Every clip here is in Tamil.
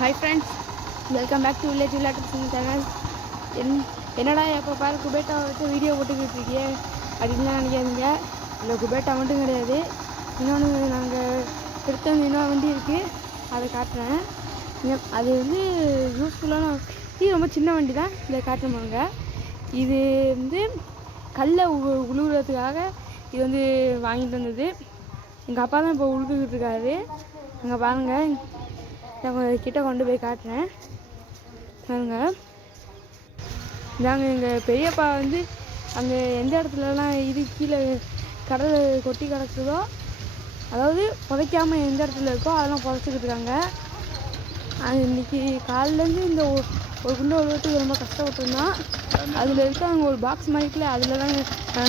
Hi friends, welcome back to village விளையாட்டு சேனல். என்னடா எப்போ பாரு குபேட்டா வச்சு வீடியோ போட்டுக்கிட்டு இருக்கியே அப்படின்லாம் நினைக்காதீங்க. இல்லை, குபேட்டா மட்டும் கிடையாது, இன்னொன்று நாங்கள் எடுத்த இன்னொரு வண்டி இருக்குது, அதை காட்டுறேன். அது வந்து யூஸ்ஃபுல்லான இது, ரொம்ப சின்ன வண்டி தான், இதை காட்டுமாங்க. இது வந்து கல்லை உழுவுறதுக்காக இது வந்து வாங்கிட்டு வந்தது. எங்கள் அப்பா தான் இப்போ உழுதுகிட்டு இருக்காரு. அங்கே பாருங்கள், கிட்ட கொண்டு போய் காட்டுறேன் பாருங்க. நாங்கள் எங்கள் பெரியப்பா வந்து அங்கே எந்த இடத்துலலாம் இது கீழே கடலை கொட்டி கிடக்குதோ, அதாவது புதைக்காமல் எந்த இடத்துல இருக்கோ அதெல்லாம் புதைச்சிக்கிட்டு இருக்காங்க. அது இன்றைக்கி காலிலேருந்து இந்த ஒரு குண்டை உழுவத்துக்கு ரொம்ப கஷ்டப்பட்டுருந்தான். அதில் இருக்க அங்கே ஒரு பாக்ஸ் மாதிரிக்குள்ள அதில் தான்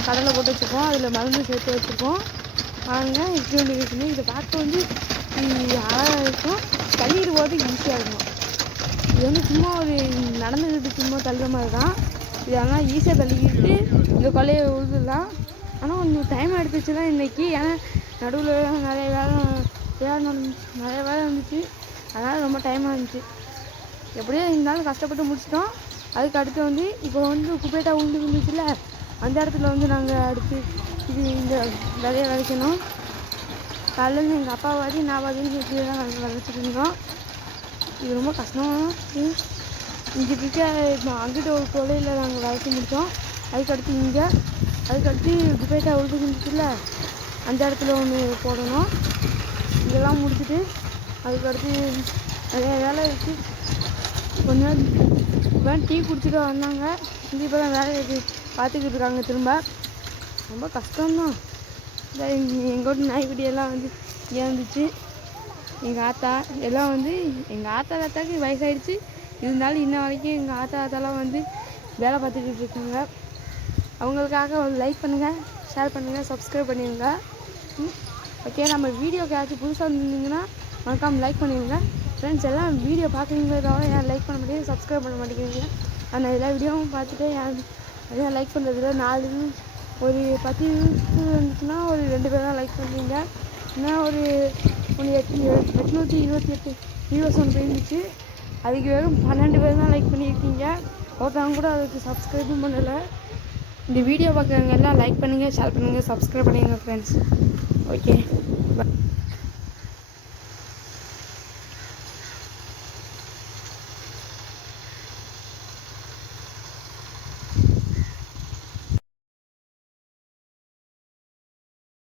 கடலை போட்டு வச்சுருக்கோம், அதில் மருந்து சேர்த்து வச்சுருக்கோம். பாருங்க, இப்படி ஒன்று இருக்குன்னு இதை பார்க்க வந்து அழகாக இருக்கும், தள்ளிட்டு போகிறதுக்கு ஈஸியாக இருக்கும். இது வந்து சும்மா ஒரு நடந்துக்கிட்டு சும்மா தள்ளுற மாதிரி தான். இதெல்லாம் ஈஸியாக தள்ளிக்கிட்டு இந்த கொள்ளையை உழுதுலாம். ஆனால் கொஞ்சம் டைம் எடுத்துச்சு தான் இன்றைக்கி, ஏன்னா நடுவில் நிறைய வேலை இருந்துச்சு, அதனால் ரொம்ப டைமாக இருந்துச்சு. எப்படியோ இருந்தாலும் கஷ்டப்பட்டு முடிச்சிட்டோம். அதுக்கு அடுத்து வந்து இப்போ வந்து குபேட்டா உழுந்து இருந்துச்சுல, அந்த இடத்துல வந்து நாங்கள் அடுத்து இது இந்த விதையை விதைக்கணும். காலையில் எங்கள் அப்பா வாதி நான் வாதின்னு சொல்லி தான் நாங்கள் விதைச்சிட்டு இருந்தோம். இது ரொம்ப கஷ்டமாக இங்கே இருக்க. இப்போ அங்கிட்ட ஒரு கொலையில் நாங்கள் விதைச்சி முடித்தோம். அதுக்கடுத்து குபேட்டா உழுதுக்குல அந்த இடத்துல ஒன்று போடணும். இதெல்லாம் முடிச்சுட்டு அதுக்கடுத்து நிறைய வேலை இருக்குது. கொஞ்ச நேரம் இப்போ டீ குடிச்சிட்டு வந்தாங்க, இங்கே இப்போ தான் வேலையை பார்த்துக்கிட்டு இருக்காங்க. திரும்ப ரொம்ப கஷ்டம்தான். எங்கூட நாய்க்குட்டியெல்லாம் வந்து இறந்துச்சு. எங்கள் ஆத்தா எல்லாம் வந்து எங்கள் ஆத்தாக்கு வயசாகிடுச்சு, இருந்தாலும் இன்ன வரைக்கும் எங்கள் ஆத்தாலாம் வந்து வேலை பார்த்துக்கிட்டு இருக்காங்க. அவங்களுக்காக ஒரு லைக் பண்ணுங்கள், ஷேர் பண்ணுங்கள், சப்ஸ்கிரைப் பண்ணிடுங்க. ஓகே, நம்ம வீடியோக்கு ஏதாச்சும் புதுசாக இருந்தீங்கன்னா மறக்காமல் லைக் பண்ணிடுங்க. ஃப்ரெண்ட்ஸ் எல்லாம் வீடியோ பார்க்குறீங்களே தவிர ஏன் லைக் பண்ண மாட்டேங்குது, சப்ஸ்கிரைப் பண்ண மாட்டேங்கிறீங்க. ஆனால் எல்லா வீடியோவும் பார்த்துட்டு ஏன் லைக் பண்ணுறதுல 4 ஒரு 10 இருந்துச்சுன்னா ஒரு 2 பேர் தான் லைக் பண்ணுறீங்க. இன்னும் ஒரு 828 வியூஸ் ஒன்று போயிருந்துச்சு, அதுக்கு வெறும் 12 பேர் தான் லைக் பண்ணியிருக்கீங்க. ஒருத்தவங்க கூட அதுக்கு சப்ஸ்கிரைபும் பண்ணலை. இந்த வீடியோ பார்க்குறவங்க எல்லாம் லைக் பண்ணுங்கள், ஷேர் பண்ணுங்கள், சப்ஸ்கிரைப் பண்ணுங்கள் ஃப்ரெண்ட்ஸ். ஓகே, பாய்.